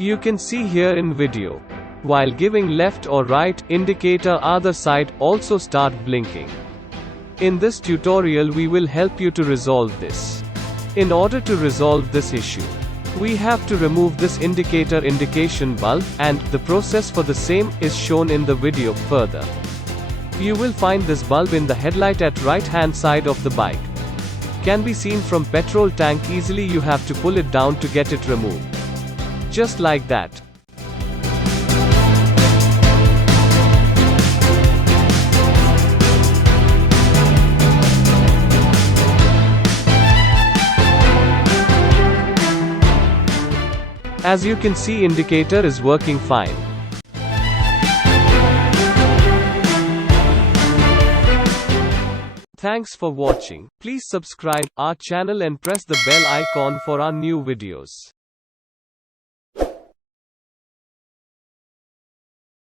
You can see here in video. While giving left or right, indicator other side also start blinking. In this tutorial we will help you to resolve this. In order to resolve this issue, we have to remove this indicator indication bulb, and the process for the same is shown in the video further. You will find this bulb in the headlight at right hand side of the bike. Can be seen from petrol tank easily. You have to pull it down to get it removed. Just like that. As you can see, indicator is working fine. Thanks for watching. Please subscribe our channel and press the bell icon for our new videos.